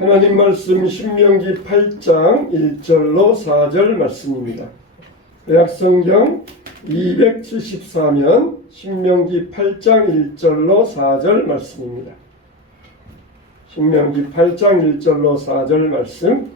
하나님 말씀 신명기 8장 1절로 4절 말씀입니다. 구약성경 274면 신명기 8장 1절로 4절 말씀입니다. 신명기 8장 1절로 4절 말씀.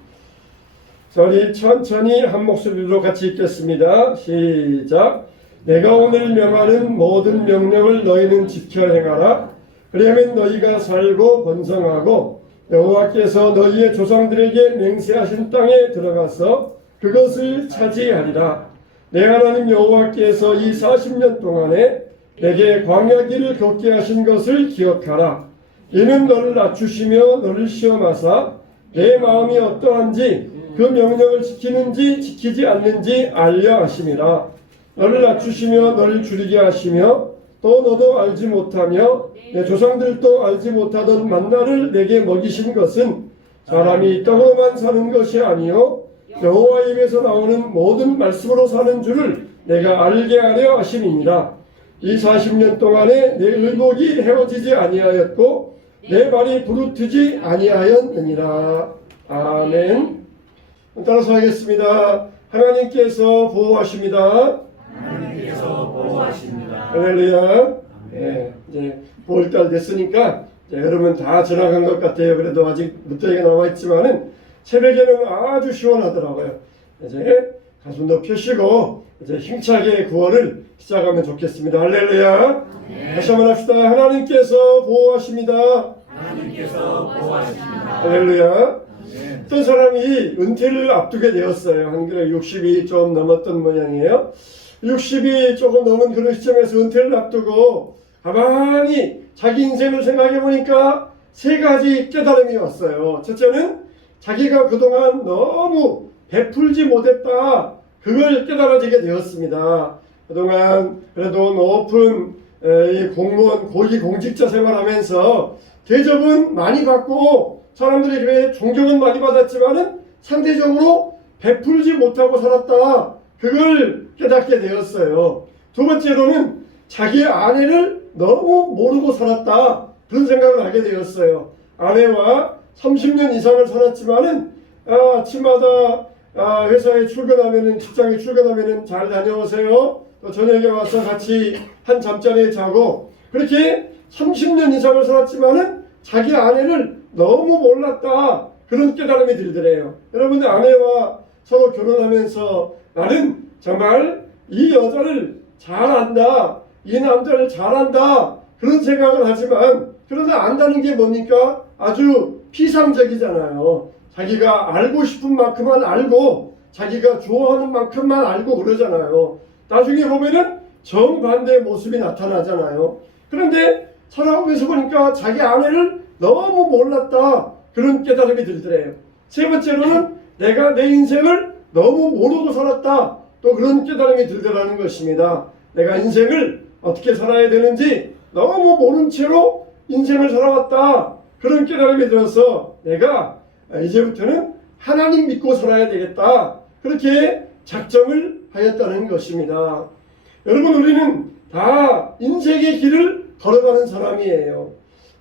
저리 천천히 한 목소리로 같이 읽겠습니다. 시작. 내가 오늘 명하는 모든 명령을 너희는 지켜 행하라. 그리하면 너희가 살고 번성하고 여호와께서 너희의 조상들에게 맹세하신 땅에 들어가서 그것을 차지하리라. 내 하나님 여호와께서 이 40년 동안에 내게 광야 길을 걷게 하신 것을 기억하라. 이는 너를 낮추시며 너를 시험하사 내 마음이 어떠한지 그 명령을 지키는지 지키지 않는지 알려 하심이라. 너를 낮추시며 너를 줄이게 하시며 또 너도 알지 못하며 내 조상들도 알지 못하던 만나를 내게 먹이신 것은 사람이 떡으로만 사는 것이 아니요 여호와 입에서 나오는 모든 말씀으로 사는 줄을 내가 알게 하려 하심이니라. 이 40년 동안에 내 의복이 헤어지지 아니하였고 내 발이 부르트지 아니하였느니라. 아멘. 따라서 하겠습니다. 하나님께서 보호하십니다. 하나님께서 보호하십니다. 할렐루야. 네, 이제 5월달 됐으니까 여러분 다 지나간 것 같아요. 그래도 아직 무더기가 남아있지만은 새벽에는 아주 시원하더라고요. 이제 가슴도 펴시고 이제 힘차게 9월을 시작하면 좋겠습니다. 할렐루야. 네. 다시 한번 합시다. 하나님께서 보호하십니다. 하나님께서 보호하십니다. 할렐루야. 네. 어떤 사람이 은퇴를 앞두게 되었어요. 한 60이 좀 넘었던 모양이에요. 60이 조금 넘은 그런 시점에서 은퇴를 앞두고 가만히 자기 인생을 생각해 보니까 세 가지 깨달음이 왔어요. 첫째는 자기가 그동안 너무 베풀지 못했다. 그걸 깨달아지게 되었습니다. 그동안 그래도 높은 공무원 고위 공직자 생활하면서 대접은 많이 받고 사람들에게 존경은 많이 받았지만은 상대적으로 베풀지 못하고 살았다. 그걸 깨닫게 되었어요. 두 번째로는 자기 아내를 너무 모르고 살았다. 그런 생각을 하게 되었어요. 아내와 30년 이상을 살았지만은 아침마다 회사에 출근하면은 직장에 출근하면은 잘 다녀오세요. 또 저녁에 와서 같이 한 잠자리에 자고 그렇게 30년 이상을 살았지만은 자기 아내를 너무 몰랐다. 그런 깨달음이 들더래요. 여러분들 아내와 서로 결혼하면서 나는 정말 이 여자를 잘 안다. 이 남자를 잘 안다. 그런 생각을 하지만 그러나 안다는 게 뭡니까? 아주 피상적이잖아요. 자기가 알고 싶은 만큼만 알고 자기가 좋아하는 만큼만 알고 그러잖아요. 나중에 보면은 정반대의 모습이 나타나잖아요. 그런데 살아오면서 보니까 자기 아내를 너무 몰랐다. 그런 깨달음이 들더래요. 세 번째로는 내가 내 인생을 너무 모르고 살았다. 또 그런 깨달음이 들더라는 것입니다. 내가 인생을 어떻게 살아야 되는지 너무 모른 채로 인생을 살아왔다. 그런 깨달음이 들어서 내가 이제부터는 하나님 믿고 살아야 되겠다. 그렇게 작정을 하였다는 것입니다. 여러분 우리는 다 인생의 길을 걸어가는 사람이에요.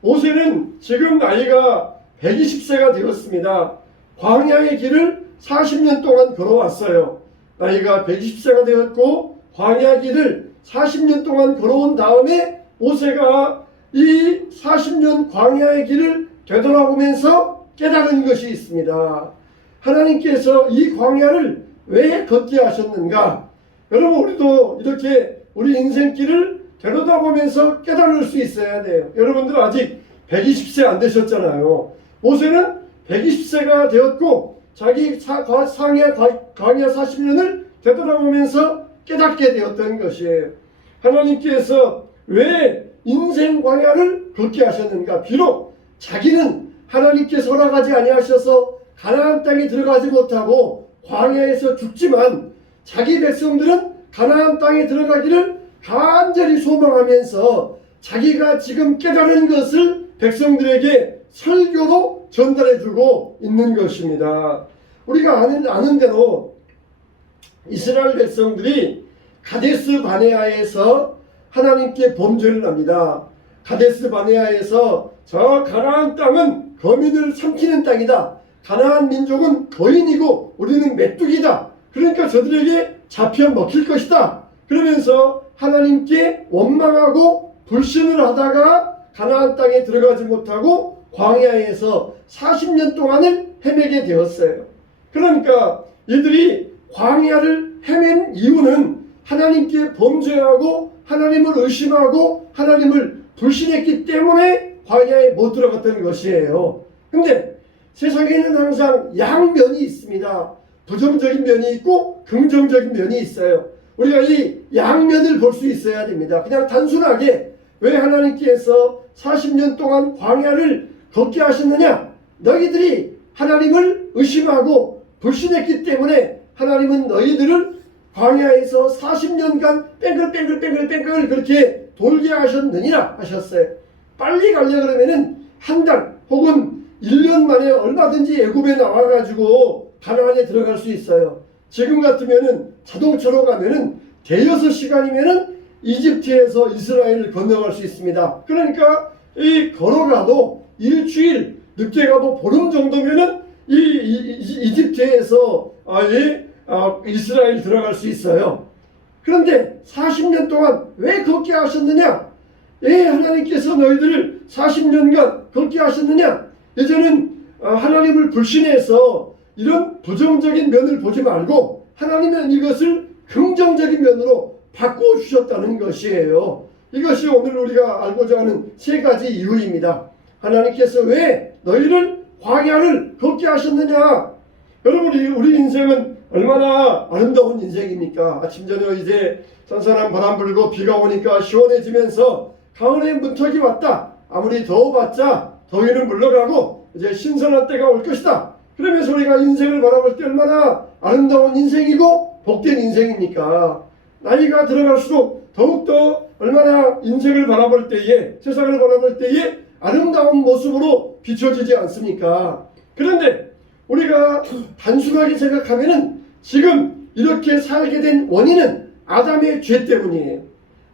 모세는 지금 나이가 120세가 되었습니다. 광야의 길을 40년 동안 걸어왔어요. 나이가 120세가 되었고 광야 길을 40년 동안 걸어온 다음에 모세가 이 40년 광야의 길을 되돌아보면서 깨달은 것이 있습니다. 하나님께서 이 광야를 왜 걷게 하셨는가? 여러분 우리도 이렇게 우리 인생길을 되돌아보면서 깨달을 수 있어야 돼요. 여러분들 아직 120세 안 되셨잖아요. 모세는 120세가 되었고 자기 광야 40년을 되돌아보면서 깨닫게 되었던 것이에요. 하나님께서 왜 인생 광야를 걷게 하셨는가? 비록 자기는 하나님께서 허락하지 아니하셔서 가나안 땅에 들어가지 못하고 광야에서 죽지만 자기 백성들은 가나안 땅에 들어가기를 간절히 소망하면서 자기가 지금 깨달은 것을 백성들에게 설교로 전달해주고 있는 것입니다. 우리가 아는 대로 이스라엘 백성들이 가데스 바네아에서 하나님께 범죄를 합니다. 가데스 바네아에서 저 가나안 땅은 거민을 삼키는 땅이다. 가나안 민족은 거인이고 우리는 메뚜기다. 그러니까 저들에게 잡혀 먹힐 것이다. 그러면서 하나님께 원망하고 불신을 하다가 가나안 땅에 들어가지 못하고 광야에서 40년 동안을 헤매게 되었어요. 그러니까 이들이 광야를 헤맨 이유는 하나님께 범죄하고 하나님을 의심하고 하나님을 불신했기 때문에 광야에 못 들어갔던 것이에요. 근데 세상에는 항상 양면이 있습니다. 부정적인 면이 있고 긍정적인 면이 있어요. 우리가 이 양면을 볼 수 있어야 됩니다. 그냥 단순하게 왜 하나님께서 40년 동안 광야를 걷게 하셨느냐? 너희들이 하나님을 의심하고 불신했기 때문에 하나님은 너희들을 광야에서 40년간 뺑글뺑글 그렇게 돌게 하셨느니라 하셨어요. 빨리 가려 그러면은 한 달 혹은 1년 만에 얼마든지 애굽에 나와가지고 가나안에 들어갈 수 있어요. 지금 같으면은 자동차로 가면은 대여섯 시간이면은 이집트에서 이스라엘을 건너갈 수 있습니다. 그러니까 이 걸어가도 일주일, 늦게 가도 보름 정도면은 이집트에서 이스라엘 들어갈 수 있어요. 그런데 40년 동안 왜 걷게 하셨느냐? 왜 하나님께서 너희들을 40년간 걷게 하셨느냐? 이제는 하나님을 불신해서 이런 부정적인 면을 보지 말고 하나님은 이것을 긍정적인 면으로 바꾸어 주셨다는 것이에요. 이것이 오늘 우리가 알고자 하는 세 가지 이유입니다. 하나님께서 왜 너희를 광야를 걷게 하셨느냐? 여러분, 우리 인생은 얼마나 아름다운 인생입니까? 아침 저녁 이제 선선한 바람 불고 비가 오니까 시원해지면서 가을에 문턱이 왔다. 아무리 더워봤자 더위는 물러가고 이제 신선한 때가 올 것이다. 그러면서 우리가 인생을 바라볼 때 얼마나 아름다운 인생이고 복된 인생입니까? 나이가 들어갈수록 더욱더 얼마나 인생을 바라볼 때에, 세상을 바라볼 때에 아름다운 모습으로 비춰지지 않습니까? 그런데 우리가 단순하게 생각하면은 지금 이렇게 살게 된 원인은 아담의 죄 때문이에요.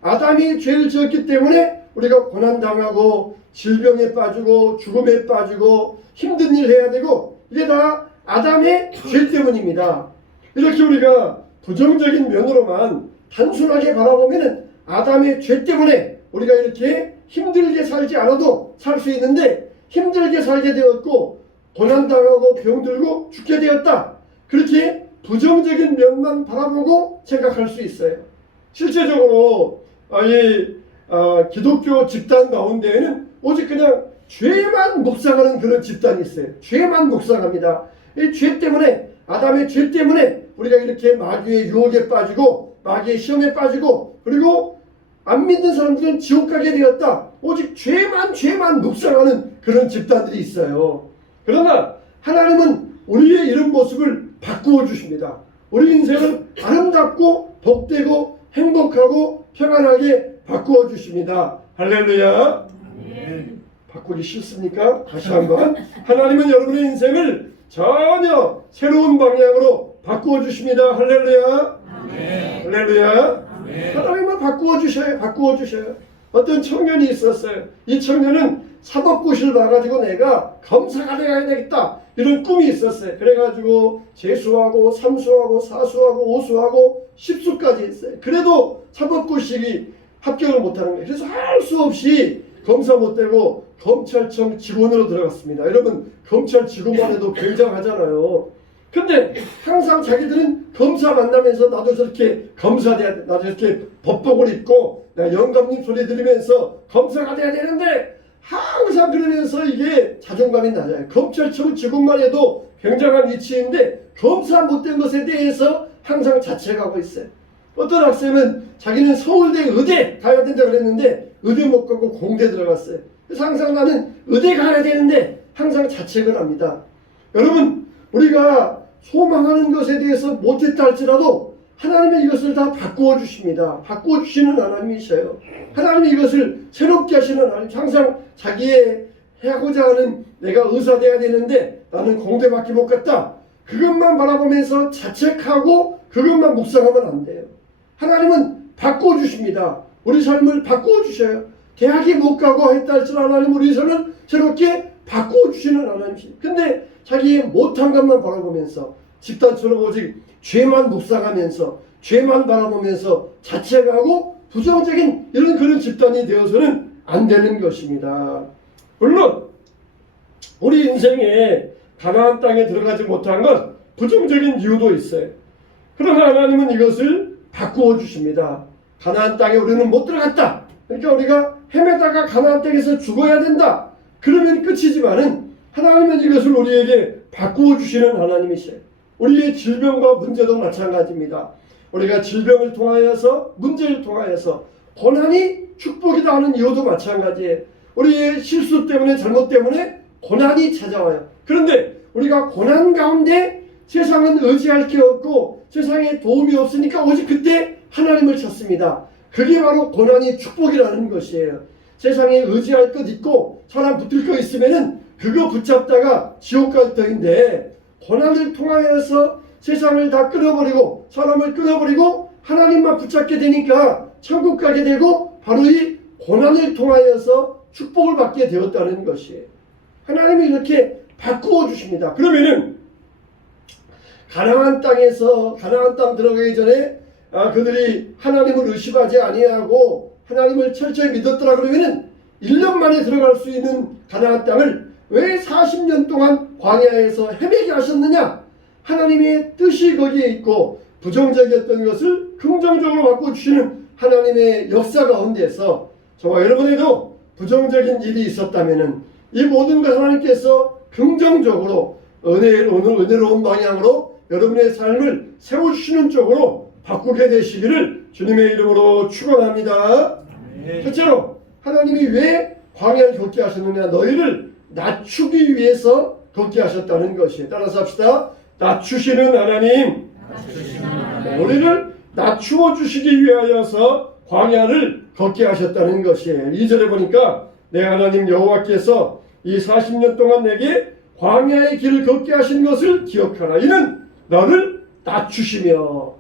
아담이 죄를 지었기 때문에 우리가 고난당하고 질병에 빠지고 죽음에 빠지고 힘든 일 해야 되고, 이게 다 아담의 죄 때문입니다. 이렇게 우리가 부정적인 면으로만 단순하게 바라보면은 아담의 죄 때문에 우리가 이렇게 힘들게 살지 않아도 살 수 있는데, 힘들게 살게 되었고 고난당하고 병들고 죽게 되었다. 그렇게 부정적인 면만 바라보고 생각할 수 있어요. 실제적으로 기독교 집단 가운데에는 오직 그냥 죄만 묵상하는 그런 집단이 있어요. 죄만 묵상합니다. 이 죄 때문에, 아담의 죄 때문에 우리가 이렇게 마귀의 유혹에 빠지고 마귀의 시험에 빠지고, 그리고 안 믿는 사람들은 지옥 가게 되었다. 오직 죄만 묵상하는 그런 집단들이 있어요. 그러나 하나님은 우리의 이런 모습을 바꾸어 주십니다. 우리 인생을 아름답고 복되고 행복하고 평안하게 바꾸어 주십니다. 할렐루야. 아멘. 바꾸기 싫습니까? 다시 한번. 하나님은 여러분의 인생을 전혀 새로운 방향으로 바꾸어 주십니다. 할렐루야. 아멘. 할렐루야. 아멘. 하나님은 바꾸어 주셔요. 어떤 청년이 있었어요. 이 청년은 사법고시를 봐가지고 내가 검사가 되어야 되겠다, 이런 꿈이 있었어요. 그래가지고 재수하고 삼수하고 사수하고 오수하고 10수까지 했어요. 그래도 사법고시 합격을 못하는 거예요. 그래서 할 수 없이 검사 못되고 검찰청 직원으로 들어갔습니다. 여러분, 검찰 직원만 해도 굉장하잖아요. 근데 항상 자기들은 검사 만나면서 나도 저렇게 검사 돼야 돼, 나도 저렇게 법복을 입고 영감님 소리 들으면서 검사가 돼야 되는데, 항상 그러면서 이게 자존감이 낮아요. 검찰청 직원만 해도 굉장한 위치인데 검사 못된 것에 대해서 항상 자책하고 있어요. 어떤 학생은 자기는 서울대 의대 가야 된다 그랬는데 의대 못 가고 공대 들어갔어요. 그래서 항상 나는 의대 가야 되는데 항상 자책을 합니다. 여러분, 우리가 소망하는 것에 대해서 못했다 할지라도 하나님은 이것을 다 바꾸어 주십니다. 바꾸어 주시는 하나님이셔요. 하나님이 이것을 새롭게 하시는 하나님. 항상 자기의 하고자 하는, 내가 의사 돼야 되는데 나는 공대밖에 못 갔다, 그것만 바라보면서 자책하고 그것만 묵상하면 안 돼요. 하나님은 바꾸어 주십니다. 우리 삶을 바꾸어 주셔요. 대학에 못 가고 했다 할지라도 하나님 우리 인생을 새롭게 바꾸어 주시는 하나님이십니다. 근데 자기의 못한 것만 바라보면서 집단처럼 오직 죄만 묵상하면서 죄만 바라보면서 자책하고 부정적인 그런 집단이 되어서는 안 되는 것입니다. 물론 우리 인생에 가나안 땅에 들어가지 못한 건 부정적인 이유도 있어요. 그러나 하나님은 이것을 바꾸어 주십니다. 가나안 땅에 우리는 못 들어갔다. 그러니까 우리가 헤매다가 가나안 땅에서 죽어야 된다. 그러면 끝이지만은 하나님은 이것을 우리에게 바꾸어 주시는 하나님이세요. 우리의 질병과 문제도 마찬가지입니다. 우리가 질병을 통하여서 문제를 통하여서 고난이 축복이다 하는 이유도 마찬가지예요. 우리의 실수 때문에 잘못 때문에 고난이 찾아와요. 그런데 우리가 고난 가운데 세상은 의지할 게 없고 세상에 도움이 없으니까 오직 그때 하나님을 찾습니다. 그게 바로 고난이 축복이라는 것이에요. 세상에 의지할 것 있고 사람 붙을 거 있으면은 그거 붙잡다가 지옥 갈 터인데 고난을 통하여서 세상을 다 끊어버리고 사람을 끊어버리고 하나님만 붙잡게 되니까 천국 가게 되고 바로 이 고난을 통하여서 축복을 받게 되었다는 것이에요. 하나님이 이렇게 바꾸어 주십니다. 그러면은 가나안 땅 들어가기 전에 그들이 하나님을 의심하지 아니하고 하나님을 철저히 믿었더라 그러면은 1년 만에 들어갈 수 있는 가나안 땅을 왜 40년 동안 광야에서 헤매게 하셨느냐? 하나님의 뜻이 거기에 있고 부정적이었던 것을 긍정적으로 바꿔주시는 하나님의 역사 가운데서 저와 여러분에도 부정적인 일이 있었다면은 이 모든 것 하나님께서 긍정적으로 은혜로운 방향으로 여러분의 삶을 세워주시는 쪽으로 바꾸게 되시기를 주님의 이름으로 축원합니다. 첫째로 하나님이 왜 광야를 걷게 하셨느냐? 너희를 낮추기 위해서 걷게 하셨다는 것이에요. 따라서 합시다. 낮추시는 하나님, 우리를 낮추어 주시기 위하여서 광야를 걷게 하셨다는 것이에요. 2절에 보니까 내 하나님 여호와께서 이 40년 동안 내게 광야의 길을 걷게 하신 것을 기억하라. 이는 너를 낮추시며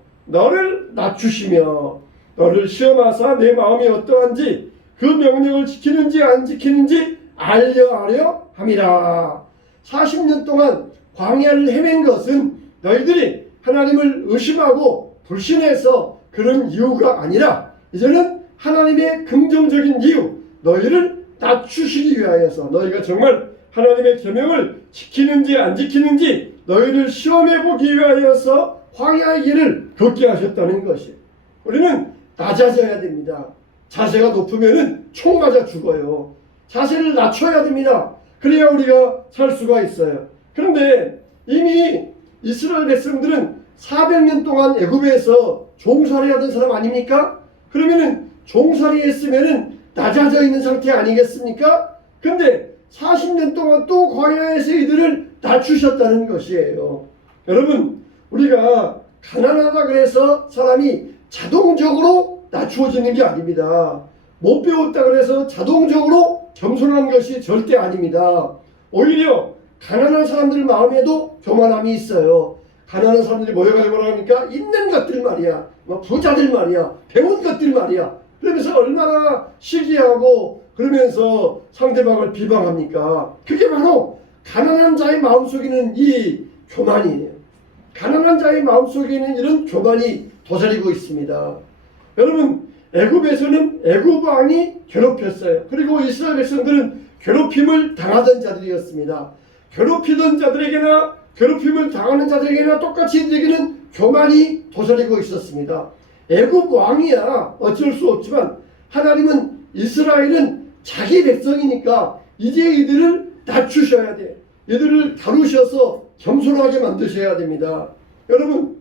너를 시험하사 내 마음이 어떠한지 그 명령을 지키는지 안 지키는지 알려하려 함이라. 40년 동안 광야를 헤맨 것은 너희들이 하나님을 의심하고 불신해서 그런 이유가 아니라 이제는 하나님의 긍정적인 이유, 너희를 낮추시기 위하여서 너희가 정말 하나님의 계명을 지키는지 안 지키는지 너희를 시험해 보기 위하여서 광야의 길을 걷게 하셨다는 것이. 우리는 낮아져야 됩니다. 자세가 높으면은 총 맞아 죽어요. 자세를 낮춰야 됩니다. 그래야 우리가 살 수가 있어요. 그런데 이미 이스라엘 백성들은 400년 동안 애굽에서 종살이 하던 사람 아닙니까? 그러면은 종살이 했으면은 낮아져 있는 상태 아니겠습니까? 근데 40년 동안 또 광야에서 이들을 낮추셨다는 것이에요. 여러분, 우리가 가난하다 그래서 사람이 자동적으로 낮추어지는 게 아닙니다. 못 배웠다 그래서 자동적으로 겸손한 것이 절대 아닙니다. 오히려 가난한 사람들 마음에도 교만함이 있어요. 가난한 사람들이 모여가지고 뭐라 합니까? 있는 것들 말이야, 부자들 말이야, 배운 것들 말이야. 그러면서 얼마나 시기하고 그러면서 상대방을 비방합니까? 그게 바로 가난한 자의 마음속에는 이 교만이에요. 가난한 자의 마음속에는 이런 교만이 도사리고 있습니다. 여러분, 애굽에서는 애굽 왕이 괴롭혔어요. 그리고 이스라엘 백성들은 괴롭힘을 당하던 자들이었습니다. 괴롭히던 자들에게나 괴롭힘을 당하는 자들에게나 똑같이 이들에게는 교만이 도사리고 있었습니다. 애굽 왕이야 어쩔 수 없지만 하나님은 이스라엘은 자기 백성이니까 이제 이들을 낮추셔야 돼. 이들을 다루셔서 겸손하게 만드셔야 됩니다. 여러분,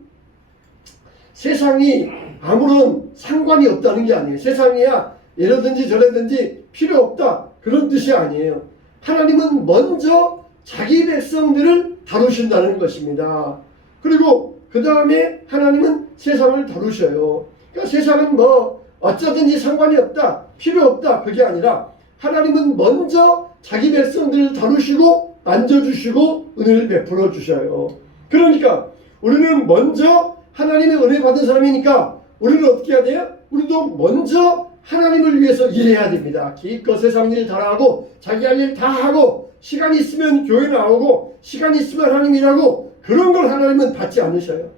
세상이 아무런 상관이 없다는 게 아니에요. 세상이야 이러든지 저러든지 필요 없다 그런 뜻이 아니에요. 하나님은 먼저 자기 백성들을 다루신다는 것입니다. 그리고 그 다음에 하나님은 세상을 다루셔요. 그러니까 세상은 뭐 어쩌든지 상관이 없다, 필요 없다 그게 아니라 하나님은 먼저 자기 백성들을 다루시고 만져주시고 은혜를 베풀어 주셔요. 그러니까 우리는 먼저 하나님의 은혜 받은 사람이니까 우리는 어떻게 해야 돼요? 우리도 먼저 하나님을 위해서 일해야 됩니다. 기껏 세상 일 다 하고 자기 할 일 다 하고 시간 있으면 교회 나오고 시간 있으면 하나님 일하고 그런 걸 하나님은 받지 않으셔요.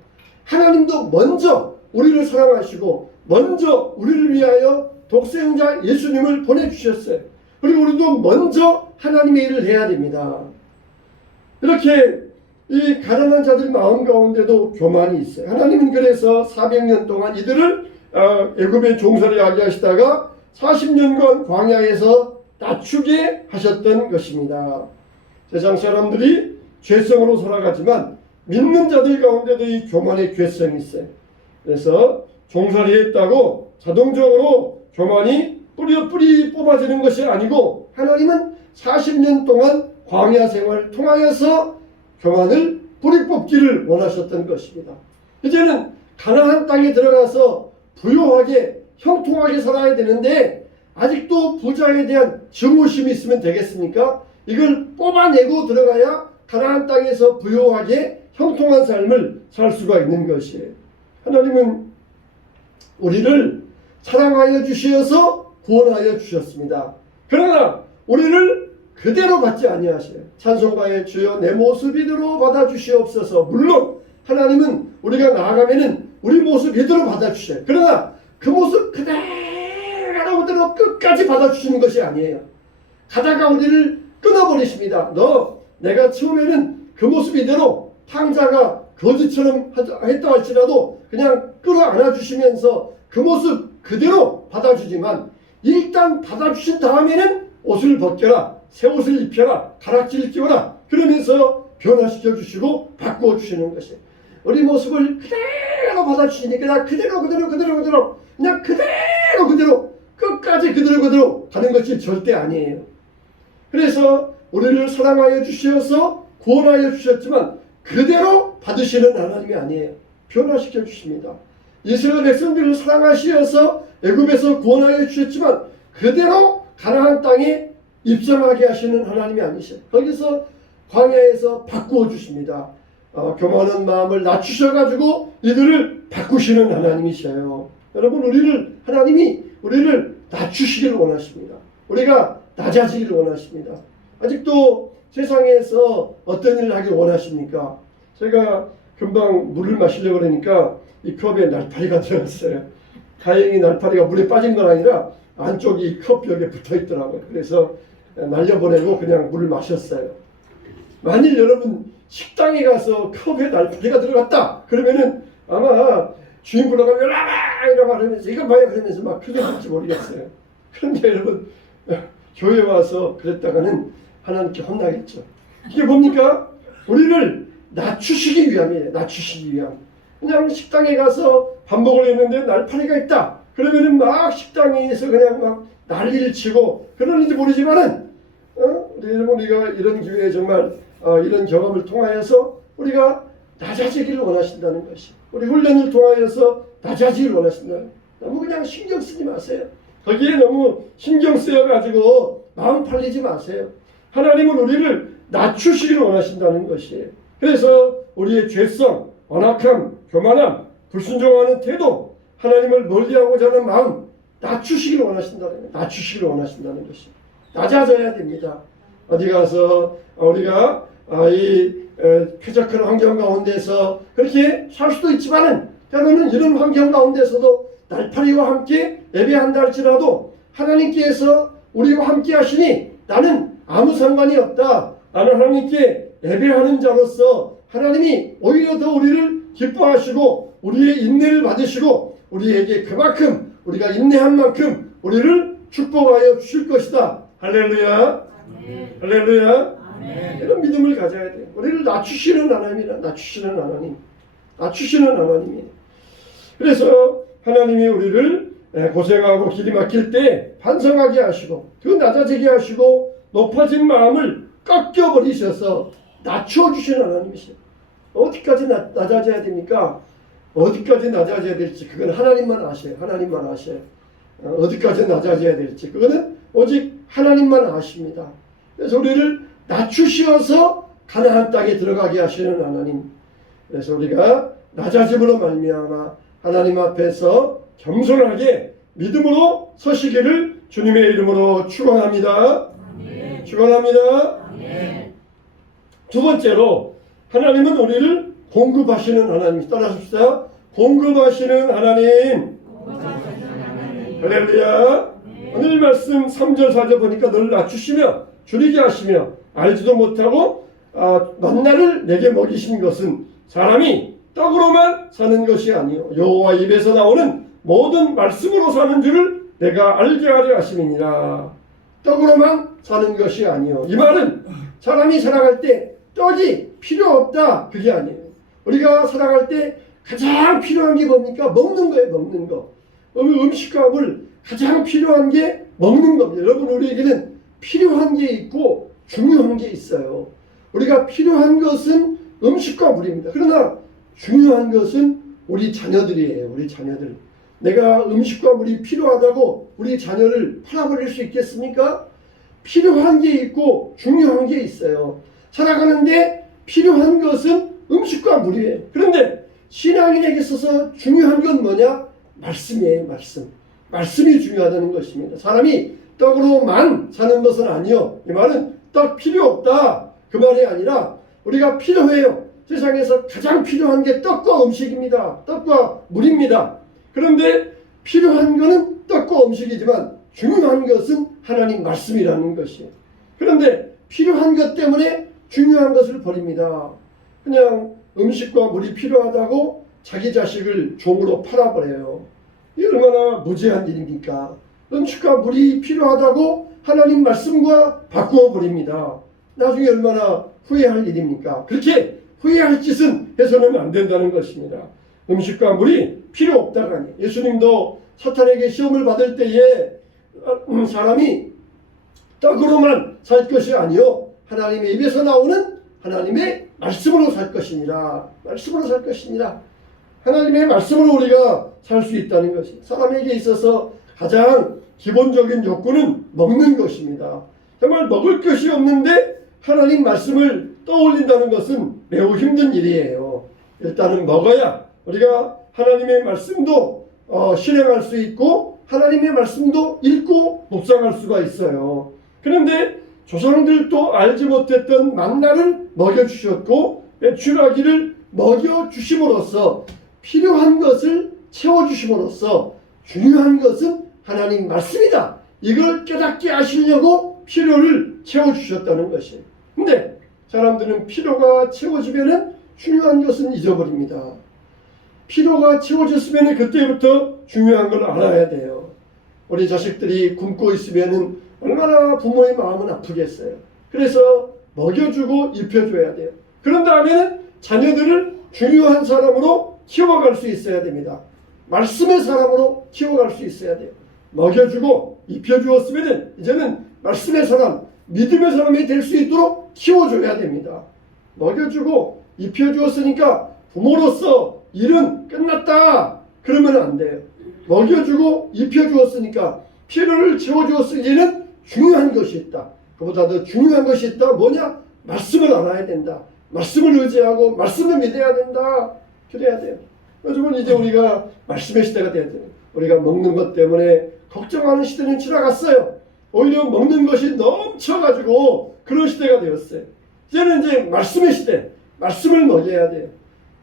하나님도 먼저 우리를 사랑하시고 먼저 우리를 위하여 독생자 예수님을 보내주셨어요. 그리고 우리도 먼저 하나님의 일을 해야 됩니다. 이렇게 이 가난한 자들 마음 가운데도 교만이 있어요. 하나님은 그래서 400년 동안 이들을 애굽의 종살이 하게 하시다가 40년간 광야에서 낮추게 하셨던 것입니다. 세상 사람들이 죄성으로 살아가지만 믿는 자들 가운데도 이 교만의 괴성이 있어요. 그래서 종살이 했다고 자동적으로 교만이 뿌리 뽑아지는 것이 아니고 하나님은 40년 동안 광야 생활을 통하여서 교만을 뿌리 뽑기를 원하셨던 것입니다. 이제는 가나안 땅에 들어가서 부유하게 형통하게 살아야 되는데 아직도 부자에 대한 증오심이 있으면 되겠습니까? 이걸 뽑아내고 들어가야 가나안 땅에서 부유하게 형통한 삶을 살 수가 있는 것이에요. 하나님은 우리를 사랑하여 주시어서 구원하여 주셨습니다. 그러나 우리를 그대로 받지 아니하셔요. 찬송가에 주여 내 모습 이대로 받아주시옵소서. 물론 하나님은 우리가 나아가면은 우리 모습 이대로 받아주셔요. 그러나 그 모습 그대로 끝까지 받아주시는 것이 아니에요. 가다가 우리를 끊어버리십니다. 너 내가 처음에는 그 모습 이대로 탕자가 거지처럼 했다 할지라도 그냥 끌어안아주시면서 그 모습 그대로 받아주지만 일단 받아주신 다음에는 옷을 벗겨라, 새 옷을 입혀라, 가락지를 끼워라 그러면서 변화시켜 주시고 바꾸어 주시는 것이에요. 우리 모습을 그대로 받아주시니까 그대로 그냥 그대로 끝까지 그대로 가는 것이 절대 아니에요. 그래서 우리를 사랑하여 주셔서 구원하여 주셨지만 그대로 받으시는 하나님이 아니에요. 변화시켜 주십니다. 이스라엘 백성들을 사랑하시어서 애굽에서 구원하여 주셨지만 그대로 가나안 땅에 입성하게 하시는 하나님이 아니셔요. 거기서 광야에서 바꾸어 주십니다. 교만한 마음을 낮추셔가지고 이들을 바꾸시는 하나님이셔요. 여러분 하나님이 우리를 낮추시기를 원하십니다. 우리가 낮아지기를 원하십니다. 아직도 세상에서 어떤 일을 하길 원하십니까? 제가 금방 물을 마시려고 그러니까 이 컵에 날파리가 들어갔어요. 다행히 날파리가 물에 빠진 건 아니라 안쪽이 컵 벽에 붙어 있더라고요. 그래서 날려보내고 그냥 물을 마셨어요. 만일 여러분 식당에 가서 컵에 날파리가 들어갔다 그러면은 아마 주인 불러가 이러고 하면서 이거 봐요 그러면서 막 크게 할지 모르겠어요. 그런데 여러분 교회 와서 그랬다가는 하나님께 혼나겠죠. 이게 뭡니까? 우리를 낮추시기 위함이에요. 낮추시기 위함. 그냥 식당에 가서 밥 먹으려 했는데 날파리가 있다. 그러면은 막 식당에서 그냥 막 난리를 치고 그러는지 모르지만은 우리가 이런 기회에 정말 이런 경험을 통하여서 우리가 낮아지기를 원하신다는 것이 우리 훈련을 통하여서 낮아지기를 원하신다는 너무 그냥 신경 쓰지 마세요. 거기에 너무 신경 쓰여가지고 마음 팔리지 마세요. 하나님은 우리를 낮추시기를 원하신다는 것이에요. 그래서 우리의 죄성, 완악함, 교만함, 불순종하는 태도, 하나님을 멀리하고자 하는 마음 낮추시기를 원하신다는 것이 낮아져야 됩니다. 어디 가서 우리가 이 쾌적한 환경 가운데서 그렇게 살 수도 있지만은 때로는 이런 환경 가운데서도 날파리와 함께 예배한다 할지라도 하나님께서 우리와 함께 하시니 나는 아무 상관이 없다. 나는 하나님께 예배하는 자로서 하나님이 오히려 더 우리를 기뻐하시고 우리의 인내를 받으시고 우리에게 그만큼 우리가 인내한 만큼 우리를 축복하여 주실 것이다. 할렐루야. 아멘. 할렐루야. 아멘. 이런 믿음을 가져야 돼요. 우리를 낮추시는 하나님이라 낮추시는 하나님이에요. 그래서 하나님이 우리를 고생하고 길이 막힐 때 반성하게 하시고 그 낮아지게 하시고 높아진 마음을 꺾여버리셔서 낮춰주시는 하나님이세요. 어디까지 낮아져야 됩니까? 어디까지 낮아져야 될지 그건 하나님만 아셔요. 어디까지 낮아져야 될지 그거는 오직 하나님만 아십니다. 그래서 우리를 낮추시어서 가나안 땅에 들어가게 하시는 하나님. 그래서 우리가 낮아짐으로 말미암아 하나님 앞에서 겸손하게 믿음으로 서시기를 주님의 이름으로 축원합니다. 아멘. 축원합니다. 아멘. 두 번째로 하나님은 우리를 공급하시는 하나님. 따라하십시다. 공급하시는 하나님. 할렐루야. 오늘 말씀 3절 4절 보니까 너를 낮추시며 줄이게 하시며 알지도 못하고 만나를 내게 먹이신 것은 사람이 떡으로만 사는 것이 아니요 여호와 입에서 나오는 모든 말씀으로 사는 줄을 내가 알게 하려 하심이니라. 떡으로만 사는 것이 아니요. 이 말은 사람이 살아갈 때 떡이 필요 없다 그게 아니에요. 우리가 살아갈 때 가장 필요한 게 뭡니까? 먹는 거예요. 먹는 거. 음식과 물 가장 필요한 게 먹는 겁니다. 여러분 우리에게는 필요한 게 있고 중요한 게 있어요. 우리가 필요한 것은 음식과 물입니다. 그러나 중요한 것은 우리 자녀들이에요. 우리 자녀들. 내가 음식과 물이 필요하다고 우리 자녀를 팔아버릴 수 있겠습니까? 필요한 게 있고 중요한 게 있어요. 살아가는데 필요한 것은 음식과 물이에요. 그런데 신앙인에게 있어서 중요한 건 뭐냐? 말씀이에요. 말씀. 말씀이 중요하다는 것입니다. 사람이 떡으로만 사는 것은 아니요. 이 말은 떡 필요 없다 그 말이 아니라 우리가 필요해요. 세상에서 가장 필요한 게 떡과 음식입니다. 떡과 물입니다. 그런데 필요한 것은 떡과 음식이지만 중요한 것은 하나님 말씀이라는 것이에요. 그런데 필요한 것 때문에 중요한 것을 버립니다. 그냥 음식과 물이 필요하다고 자기 자식을 종으로 팔아버려요. 이 얼마나 무죄한 일입니까? 음식과 물이 필요하다고 하나님 말씀과 바꾸어 버립니다. 나중에 얼마나 후회할 일입니까? 그렇게 후회할 짓은 해서는 안 된다는 것입니다. 음식과 물이 필요 없다가 아니에요. 예수님도 사탄에게 시험을 받을 때에 사람이 떡으로만 살 것이 아니요 하나님의 입에서 나오는 하나님의 말씀으로 살 것이니라. 말씀으로 살 것이니라. 하나님의 말씀으로 우리가 살 수 있다는 것이 사람에게 있어서 가장 기본적인 욕구는 먹는 것입니다. 정말 먹을 것이 없는데 하나님 말씀을 떠올린다는 것은 매우 힘든 일이에요. 일단은 먹어야 우리가 하나님의 말씀도 실행할 수 있고 하나님의 말씀도 읽고 묵상할 수가 있어요. 그런데 조상들도 알지 못했던 만나를 먹여주셨고 메추라기를 먹여주심으로써 필요한 것을 채워주심으로써 중요한 것은 하나님 말씀이다. 이걸 깨닫게 하시려고 필요를 채워주셨다는 것이에요. 근데 사람들은 필요가 채워지면 중요한 것은 잊어버립니다. 필요가 채워졌으면 그때부터 중요한 걸 알아야 돼요. 우리 자식들이 굶고 있으면 얼마나 부모의 마음은 아프겠어요. 그래서 먹여주고 입혀줘야 돼요. 그런 다음에는 자녀들을 중요한 사람으로 키워갈 수 있어야 됩니다. 말씀의 사람으로 키워갈 수 있어야 돼요. 먹여주고 입혀주었으면 이제는 말씀의 사람, 믿음의 사람이 될 수 있도록 키워줘야 됩니다. 먹여주고 입혀주었으니까 부모로서 일은 끝났다 그러면 안 돼요. 먹여주고 입혀주었으니까 필요를 채워주었으니 이제는 중요한 것이 있다. 그보다 더 중요한 것이 있다. 뭐냐? 말씀을 알아야 된다. 말씀을 의지하고 말씀을 믿어야 된다. 그래야 돼요. 요즘은 이제 우리가 말씀의 시대가 돼야 돼요. 우리가 먹는 것 때문에 걱정하는 시대는 지나갔어요. 오히려 먹는 것이 넘쳐가지고 그런 시대가 되었어요. 이제는 이제 말씀의 시대, 말씀을 먹여야 돼요.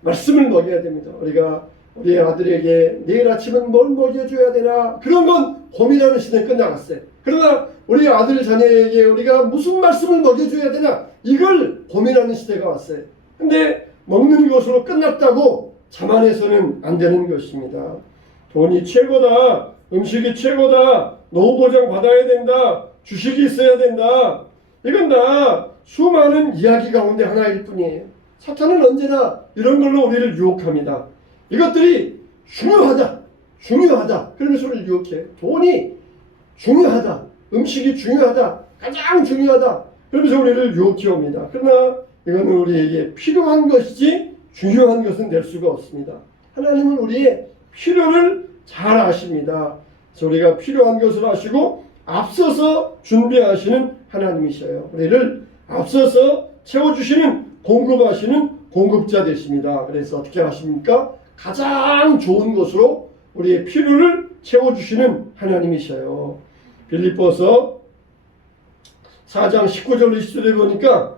말씀을 먹여야 됩니다. 우리가 우리 아들에게 내일 아침은 뭘 먹여줘야 되나 그런 건 고민하는 시대는 끝나갔어요. 그러나 우리 아들 자녀에게 우리가 무슨 말씀을 먹여줘야 되나 이걸 고민하는 시대가 왔어요. 근데 먹는 것으로 끝났다고 자만해서는 안 되는 것입니다. 돈이 최고다, 음식이 최고다, 노후보장 받아야 된다, 주식이 있어야 된다. 이건 다 수많은 이야기 가운데 하나일 뿐이에요. 사탄은 언제나 이런 걸로 우리를 유혹합니다. 이것들이 중요하다, 중요하다. 그러면서 우리를 유혹해요. 돈이 중요하다, 음식이 중요하다, 가장 중요하다. 그러면서 우리를 유혹해 옵니다. 그러나 이거는 우리에게 필요한 것이지 중요한 것은 될 수가 없습니다. 하나님은 우리의 필요를 잘 아십니다. 그래서 우리가 필요한 것을 아시고 앞서서 준비하시는 하나님이셔요. 우리를 앞서서 채워주시는 공급하시는 공급자 되십니다. 그래서 어떻게 하십니까? 가장 좋은 것으로 우리의 필요를 채워주시는 하나님이셔요. 빌립보서 4장 19절 20절에 보니까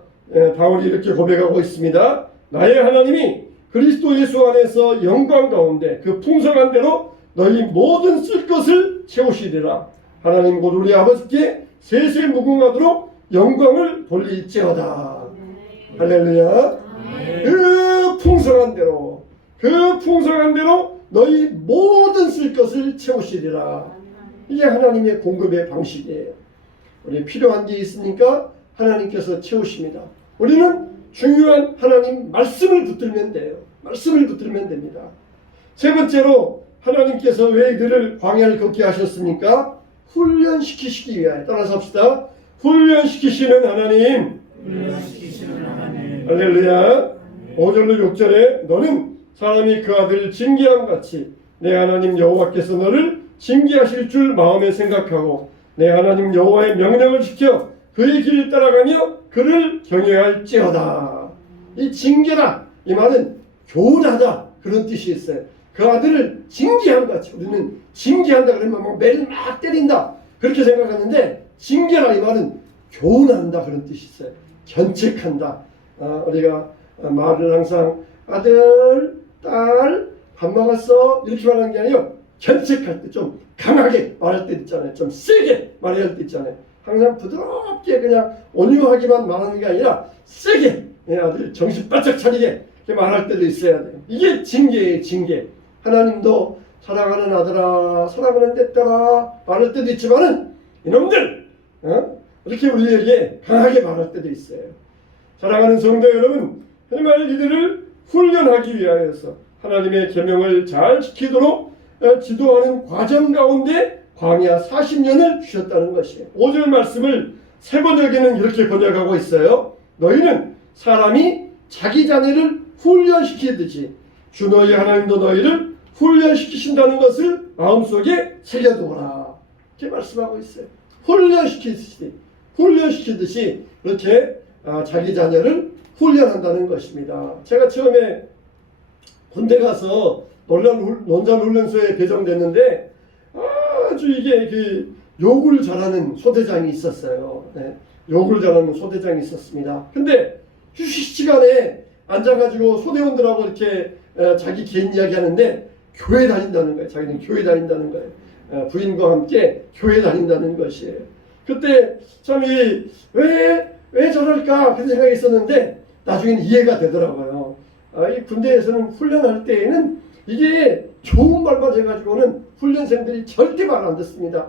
바울이 이렇게 고백하고 있습니다. 나의 하나님이 그리스도 예수 안에서 영광 가운데 그 풍성한 대로 너희 모든 쓸 것을 채우시리라. 하나님 곧 우리 아버지께 세세 무궁하도록 영광을 돌릴지어다. 할렐루야. 그 풍성한 대로 너희 모든 쓸 것을 채우시리라. 이게 하나님의 공급의 방식이에요. 우리 필요한 게 있으니까 하나님께서 채우십니다. 우리는 중요한 하나님 말씀을 붙들면 돼요. 말씀을 붙들면 됩니다. 세 번째로 하나님께서 왜 이들을 광야를 걷게 하셨습니까? 훈련시키시기 위하여. 따라서 합시다. 훈련시키시는 하나님. 할렐루야. 5절로 6절에 너는 사람이 그 아들을 징계함 같이 내 하나님 여호와께서 너를 징계하실 줄 마음에 생각하고 내 하나님 여호와의 명령을 지켜 그의 길을 따라가며 그를 경외할지어다. 이 징계라 이 말은 교훈하다 그런 뜻이 있어요. 그 아들을 징계함 같이. 우리는 징계한다 그러면 막 매를 막 때린다 그렇게 생각하는데 징계라 이 말은 교훈한다 그런 뜻이 있어요. 견책한다. 우리가 말을 항상 아들, 딸, 밥 먹었어 이렇게 말하는 게 아니라 견책할 때 좀 강하게 말할 때 있잖아요. 좀 세게 말할 때 있잖아요. 항상 부드럽게 그냥 온유하게만 말하는 게 아니라 세게 아들 정신 바짝 차리게 이렇게 말할 때도 있어야 돼요. 이게 징계예요. 징계. 하나님도 사랑하는 아들아 사랑하는 때 따라 말할 때도 있지만은 이놈들 이렇게 우리에게 강하게 말할 때도 있어요. 사랑하는 성도 여러분, 정말 이들을 훈련하기 위하여서 하나님의 계명을 잘 지키도록 지도하는 과정 가운데 광야 40년을 주셨다는 것이에요. 5절 말씀을 세 번역에는 이렇게 번역하고 있어요. 너희는 사람이 자기 자녀를 훈련시키듯이 주 너희 하나님도 너희를 훈련시키신다는 것을 마음속에 새겨두어라. 이렇게 말씀하고 있어요. 훈련시키듯이 이렇게 자기 자녀를 훈련한다는 것입니다. 제가 처음에 군대 가서 논산훈련소에 배정됐는데 아주 이게 그 욕을 잘하는 소대장이 있었어요. 네. 욕을 잘하는 소대장이 있었습니다. 근데 휴식 시간에 앉아가지고 소대원들하고 이렇게 자기 개인 이야기 하는데 교회 다닌다는 거예요. 자기는 교회 다닌다는 거예요. 부인과 함께 교회 다닌다는 것이에요. 그때 참 왜 저럴까 그런 생각이 있었는데 나중에는 이해가 되더라고요. 이 군대에서는 훈련할 때에는 이게 좋은 말만 해가지고는 훈련생들이 절대 말 안 듣습니다.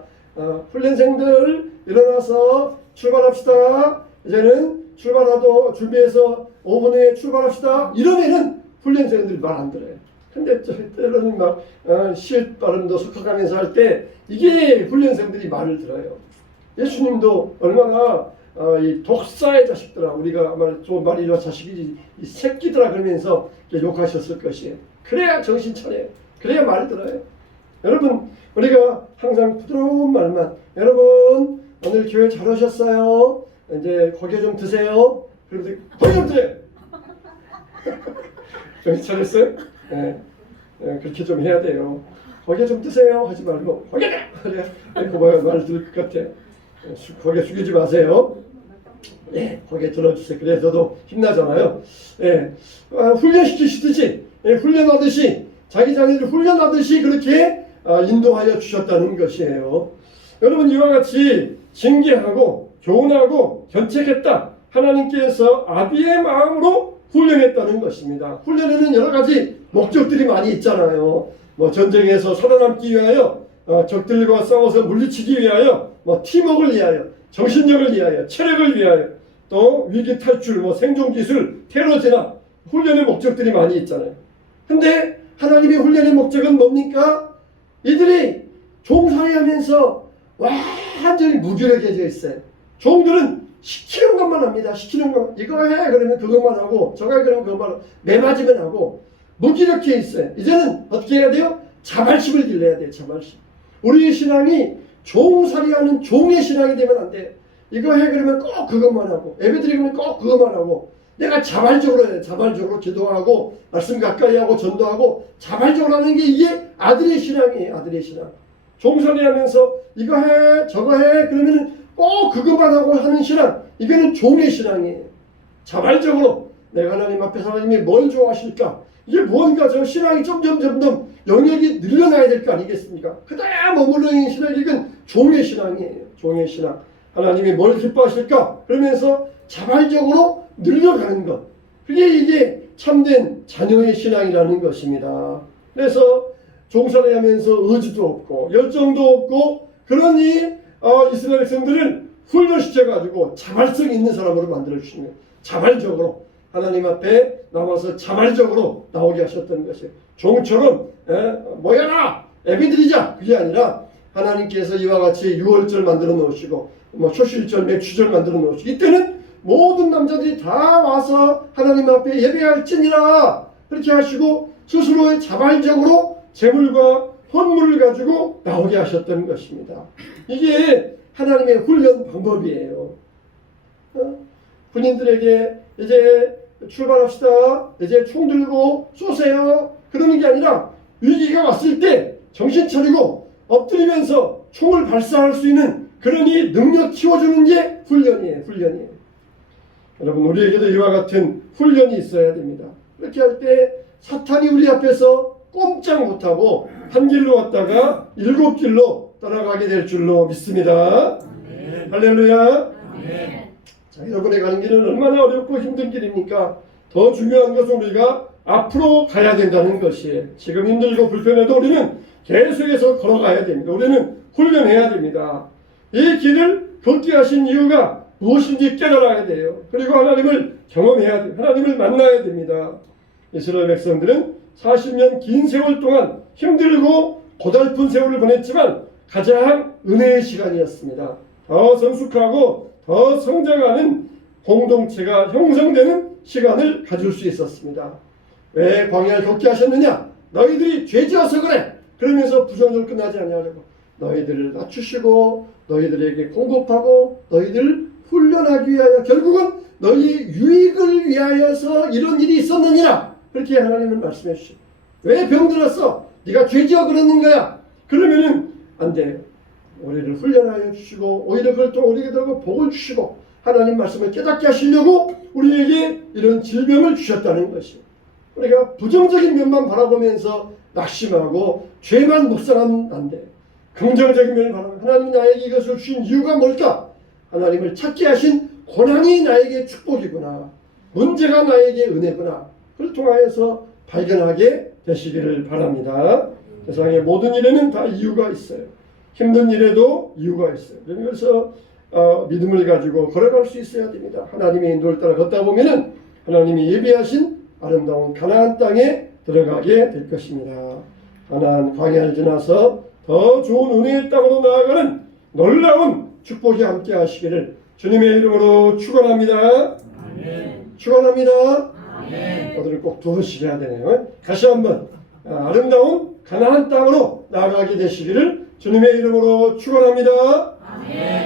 훈련생들 일어나서 출발합시다. 이제는 출발하도 준비해서 5분 후에 출발합시다. 이러면은 훈련생들이 말 안 들어요. 근데 때로는 막 시읒 발음도 속삭하면서 할 때 이게 훈련생들이 말을 들어요. 예수님도 얼마나 이 독사의 자식들아 우리가 좀 말이라 자식이 이 새끼들아 그러면서 욕하셨을 것이에요. 그래야 정신 차려요. 그래야 말이 들어요. 여러분 우리가 항상 부드러운 말만 여러분 오늘 교회 잘 오셨어요. 이제 고개 좀 드세요. 그런데 고개 좀 드세요. 정신 차렸어요? 네. 그렇게 좀 해야 돼요. 고개 좀 드세요 하지 말고 고개 그래 말 들을 것 같아. 고개 숙이지 마세요. 네, 고개 들어주세요. 그래 저도 힘나잖아요. 네, 훈련시키시듯이 훈련하듯이 자기 자녀를 훈련하듯이 그렇게 인도하여 주셨다는 것이에요. 여러분 이와 같이 징계하고 교훈하고 견책했다. 하나님께서 아비의 마음으로 훈련했다는 것입니다. 훈련에는 여러 가지 목적들이 많이 있잖아요. 뭐 전쟁에서 살아남기 위하여 적들과 싸워서 물리치기 위하여 팀워크를 위하여 정신력을 위하여 체력을 위하여 또 위기 탈출 생존 기술 테러 진압 훈련의 목적들이 많이 있잖아요. 근데 하나님의 훈련의 목적은 뭡니까? 이들이 종살이하면서 완전히 무기력해져 있어요. 종들은 시키는 것만 합니다. 시키는 것 이거 해 그러면 그것만 하고 저거 해 그러면 그것만 하고 매맞으면 하고 무기력해 있어요. 이제는 어떻게 해야 돼요? 자발심을 길러야 돼요. 자발심. 우리의 신앙이 종살이하는 종의 신앙이 되면 안 돼요. 이거 해 그러면 꼭 그것만 하고 예배드리면 꼭 그것만 하고 내가 자발적으로 해요. 자발적으로 기도하고 말씀 가까이 하고 전도하고 자발적으로 하는 게 이게 아들의 신앙이에요. 아들의 신앙. 종살이 하면서 이거 해 저거 해 그러면 꼭 그것만 하고 하는 신앙, 이거는 종의 신앙이에요. 자발적으로 내가 하나님 앞에서 하나님이 뭘 좋아하실까, 이게 뭔가 저 신앙이 점점 영역이 늘어나야 될 거 아니겠습니까? 그다야 머물러 있는 신앙이 이건 종의 신앙이에요. 종의 신앙. 하나님이 뭘 기뻐하실까 그러면서 자발적으로 늘려가는 것, 이게 참된 자녀의 신앙이라는 것입니다. 그래서 종살이 하면서 의지도 없고 열정도 없고, 그러니 이스라엘 백성들을 훈련시켜가지고 자발성 있는 사람으로 만들어주시는 거예요. 자발적으로 하나님 앞에 나와서 자발적으로 나오게 하셨던 것이에요. 종처럼 모여라 예배드리자, 그게 아니라 하나님께서 이와 같이 유월절 만들어 놓으시고 초실절 맥주절 만들어 놓으시고, 이때는 모든 남자들이 다 와서 하나님 앞에 예배할지니라 그렇게 하시고 스스로의 자발적으로 재물과 헌물을 가지고 나오게 하셨던 것입니다. 이게 하나님의 훈련 방법이에요. 군인들에게 이제 출발합시다, 이제 총 들고 쏘세요 그러는 게 아니라 위기가 왔을 때 정신 차리고 엎드리면서 총을 발사할 수 있는 그런 이 능력 키워주는 게 훈련이에요. 여러분, 우리에게도 이와 같은 훈련이 있어야 됩니다. 그렇게 할 때 사탄이 우리 앞에서 꼼짝 못하고 한 길로 왔다가 7길로 떠나가게 될 줄로 믿습니다. 아멘. 할렐루야. 아멘. 자, 여러분의 가는 길은 얼마나 어렵고 힘든 길입니까? 더 중요한 것은 우리가 앞으로 가야 된다는 것이에요. 지금 힘들고 불편해도 우리는 계속해서 걸어가야 됩니다. 우리는 훈련해야 됩니다. 이 길을 걷게 하신 이유가 무엇인지 깨달아야 돼요. 그리고 하나님을 경험해야 돼요. 하나님을 만나야 됩니다. 이스라엘 백성들은 40년 긴 세월 동안 힘들고 고달픈 세월을 보냈지만 가장 은혜의 시간이었습니다. 더 성숙하고 더 성장하는 공동체가 형성되는 시간을 가질 수 있었습니다. 왜 광야를 걷게 하셨느냐? 너희들이 죄지어서 그래. 그러면서 부정적으로 끝나지 않으려고 너희들을 낮추시고 너희들에게 공급하고 너희들을 훈련하기 위하여, 결국은 너희 유익을 위하여서 이런 일이 있었느니라, 그렇게 하나님은 말씀해 주시고, 왜 병들었어? 네가 죄지어 그러는 거야. 그러면은 안 돼요. 우리를 훈련하여 주시고 오히려 그걸 또 우리에게 더 복을 주시고 하나님 말씀을 깨닫게 하시려고 우리에게 이런 질병을 주셨다는 것이에요. 우리가 부정적인 면만 바라보면서 낙심하고 죄만 묵상하면 안 돼요. 긍정적인 면을 바라보면 하나님이 나에게 이것을 주신 이유가 뭘까? 하나님을 찾게 하신 고난이 나에게 축복이구나, 문제가 나에게 은혜구나, 그걸 통하여서 발견하게 되시기를 바랍니다. 세상의 모든 일에는 다 이유가 있어요. 힘든 일에도 이유가 있어요. 그래서 믿음을 가지고 걸어갈 수 있어야 됩니다. 하나님의 인도를 따라 걷다 보면은 하나님이 예비하신 아름다운 가나안 땅에 들어가게 될 것입니다. 가나안 광야를 지나서 더 좋은 은혜의 땅으로 나아가는 놀라운 축복이 함께 하시기를 주님의 이름으로 축원합니다. 아멘. 축원합니다. 아멘. 오늘은 꼭 두 번씩 해야 되네요. 다시 한번 아름다운 가나안 땅으로 나아가게 되시기를 주님의 이름으로 축원합니다. 아멘.